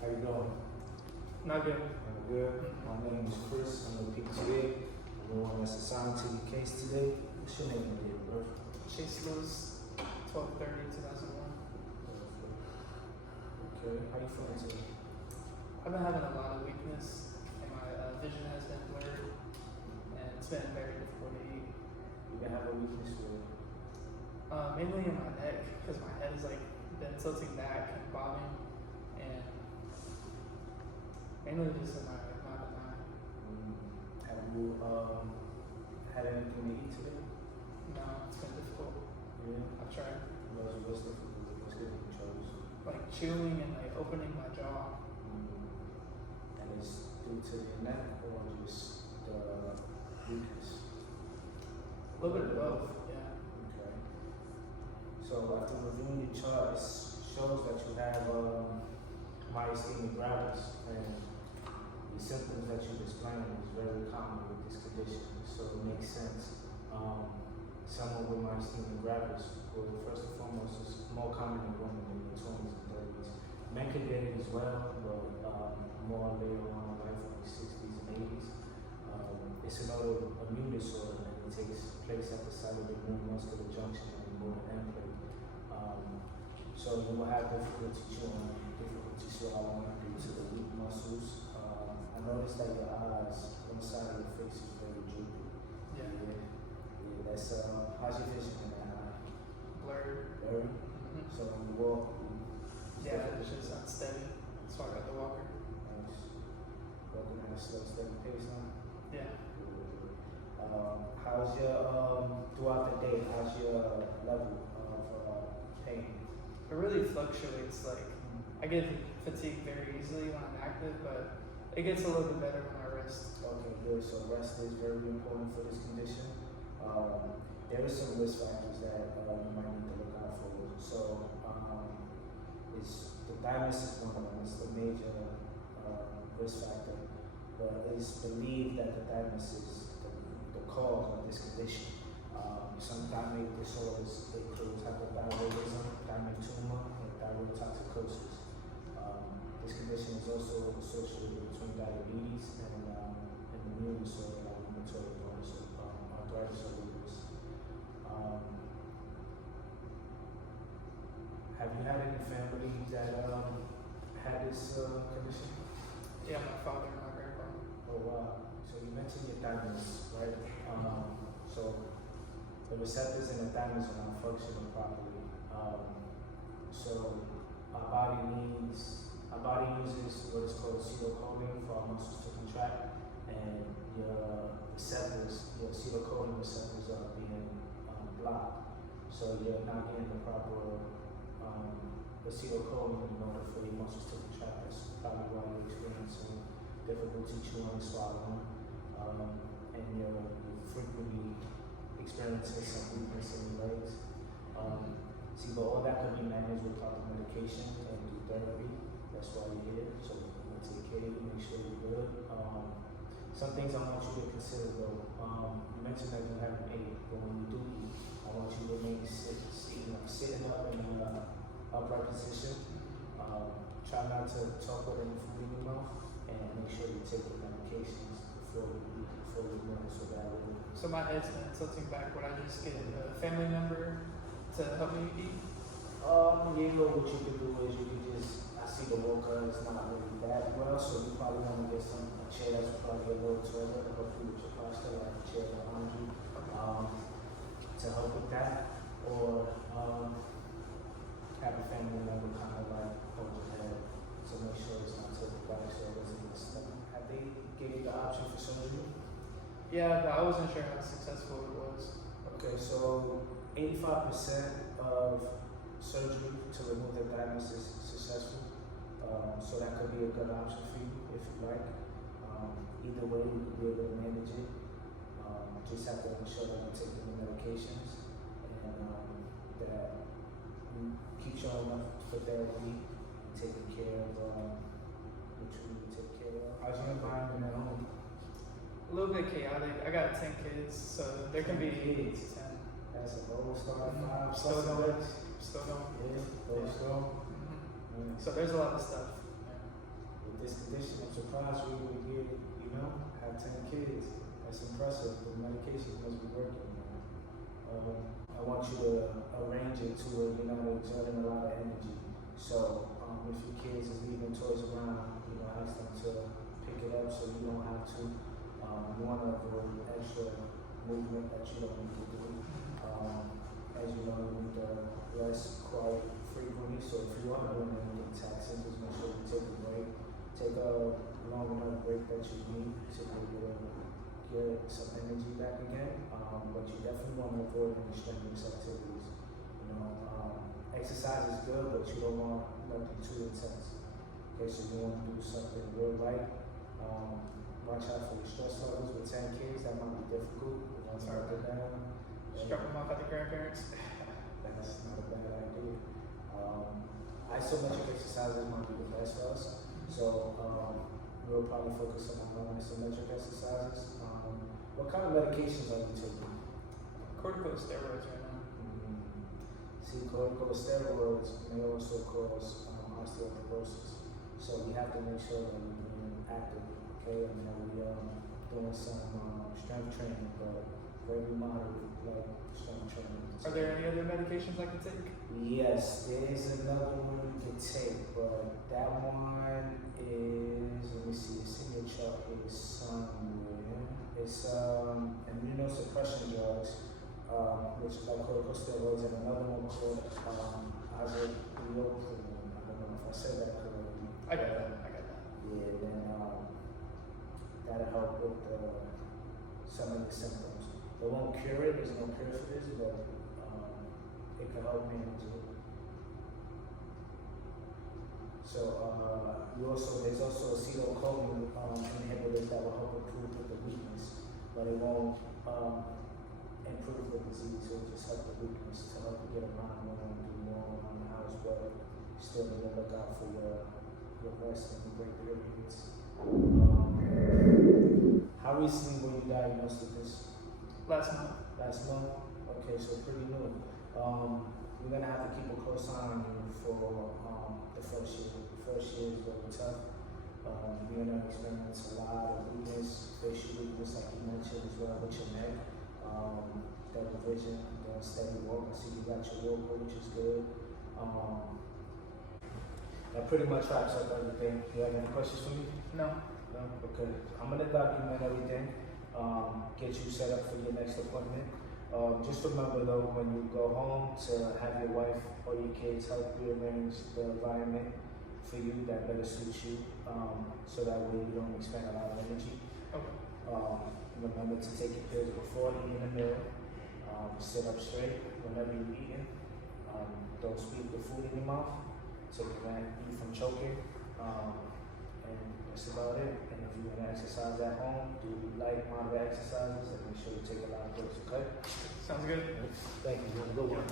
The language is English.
How you doing? Not good. I'm good. My name is Chris. I'm a PTA. I'm the one that's assigned to your case today. What's your name and date of birth? Chase Lewis, 12/30/2001. Okay. How you feeling today? I've been having a lot of weakness, and my vision has been blurred, and it's been very difficult to eat. You been having weakness with? Mainly in my neck, because my head has like been tilting back and bobbing, and mainly just in my behind. Have you had anything to eat today? No, it's been difficult. Yeah. I've tried What's difficult? What's difficult, Charles? like chewing and like opening my jaw. And it's due to your neck or just the weakness? A little bit of both, yeah. Okay. So after reviewing your charts, shows that you have Myasthenia Gravis, and the symptoms that you're displaying is very common with this condition. So it makes sense. Someone with Myasthenia Gravis, well, first and foremost, is more common in women in their 20s and 30s. Men can get it as well, but more later on in life, like 60s and 80s. It's an autoimmune disorder, and it takes place at the site of the neuromuscular junction and the motor end plate. So you will have difficulty chewing, difficulty swallowing due to the weak muscles. I noticed that your eyes, one side of your face is very droopy. Yeah. Yeah, that's how's your vision in that eye? Blurred. Blurry. Mm-hmm. So when you walk, Yeah, it's just unsteady. So I got the walker. nice. Walking at a slow, steady pace now. Yeah. How's your throughout the day? How's your level of pain? It really fluctuates. Like I get fatigued very easily when I'm active, but it gets a little bit better when I rest. Okay, good. So rest is very important for this condition. There are some risk factors that you might need to look out for. So it's the thymus is one of them. It's the major risk factor, but it's believed that the thymus is the cause of this condition. Some thymic disorders include hypothyroidism, thymic tumor, and thyrotoxicosis. This condition is also associated between diabetes and an immune disorder like rheumatoid arthritis or lupus. Have you had any family that had this condition? Yeah, my father and my grandpa. Oh wow! So you mentioned your thymus, right? So the receptors in the thymus are not functioning properly. So our body uses what is called acetylcholine for our muscles to contract, and your acetylcholine receptors are being blocked. So you're not getting the proper acetylcholine in order for your muscles to contract. That's probably why you're experiencing difficulty chewing and swallowing, and you're frequently experiencing some weakness in your legs. But all that can be managed with proper medication and through therapy. That's why you're here. So you want to take care of you, make sure you're good. Some things I want you to consider though. You mentioned that you haven't ate, but when you do eat, I want you to remain sitting up in an upright position. Try not to talk with any food in your mouth, and make sure you take your medications before you eat, before you go so that way. So my head's been tilting back. Would I just get a family member to help me eat? What you could do is you could just, I see the walker is not really that well, so you probably want to get a chair that's probably a little taller to help you with your posture, like a chair behind you, to help with that, or have a family member kind of like hold your head to make sure it's not tilted back so it doesn't get stuck. Have they given you the option for surgery? Yeah, but I wasn't sure how successful it was. Okay, so 85% of surgery to remove the thymus is successful. So that could be a good option for you if you like. Either way, you could be able to manage it. Just have to ensure that you're taking the medications and that you keep showing up for therapy and taking care of what you need to take care of. How's your environment at home? A little bit chaotic. I got 10 kids, so there can be 10 10. That's a whole start. Still going. Still going. Yeah, still. So there's a lot of stuff. this condition, I'm surprised you would get, you know, have 10 kids. That's impressive. The medications must be working. I want you to arrange it to where you're not exerting a lot of energy. So if your kids is leaving toys around, you know, ask them to pick it up so you don't have to. You want to avoid extra movement that you don't need to do. As you know, you need to rest quite frequently. So if you are doing anything taxing, just make sure you take a break. Take a long enough break that you need to be able to get some energy back again. But you definitely want to avoid any strenuous activities. You know, exercise is good, but you don't want nothing too intense. Okay, so you want to do something real light. Watch out for your stress levels with 10 kids. That might be difficult. You want to write it down. Just drop them off at the grandparents. That's not a bad idea. Isometric exercises might be the best for us. So we'll probably focus on isometric exercises. What kind of medications are you taking? Corticosteroids right now. See, corticosteroids may also cause osteoporosis. So we have to make sure that we're being active, okay? And that we doing some strength training, but very moderate, like strength training. Are there any other medications I can take? Yes, there is another one you can take, but that one is, let me see, it's in your chart here somewhere. It's immunosuppression drugs, which is like corticosteroids, and another one called ibuprofen. I don't know if I said that correctly. I got that. Yeah, then that'll help with some of the symptoms. It won't cure it, there's no cure for this, but it can help manage it. So there's also acetylcholine inhibitors that will help improve with the weakness, but it won't improve the disease. It will just help the weakness to help you get around more and do more around the house, but still need to look out for your rest and break periods. How recently were you diagnosed with this? Last month. Last month? Okay, so pretty new. We're gonna have to keep a close eye on you for the first year. The first year is very tough. You're gonna experience a lot of weakness, facial weakness, like you mentioned, as well with your neck. Double vision, doing steady walk. I see you got your walker, which is good. That pretty much wraps up everything. You have any questions for me? No. No? Okay. I'm gonna document everything. Get you set up for your next appointment. Just remember though, when you go home, to have your wife or your kids help rearrange the environment for you that better suits you, so that way you don't expend a lot of energy. Okay. Remember to take your pills before eating a meal. Sit up straight whenever you're eating. Don't speak the food in your mouth to prevent you from choking. And that's about it. And if you want to exercise at home, do light, moderate exercises, and make sure you take a lot of breaks, okay? Sounds good. Thank you. Have a good one.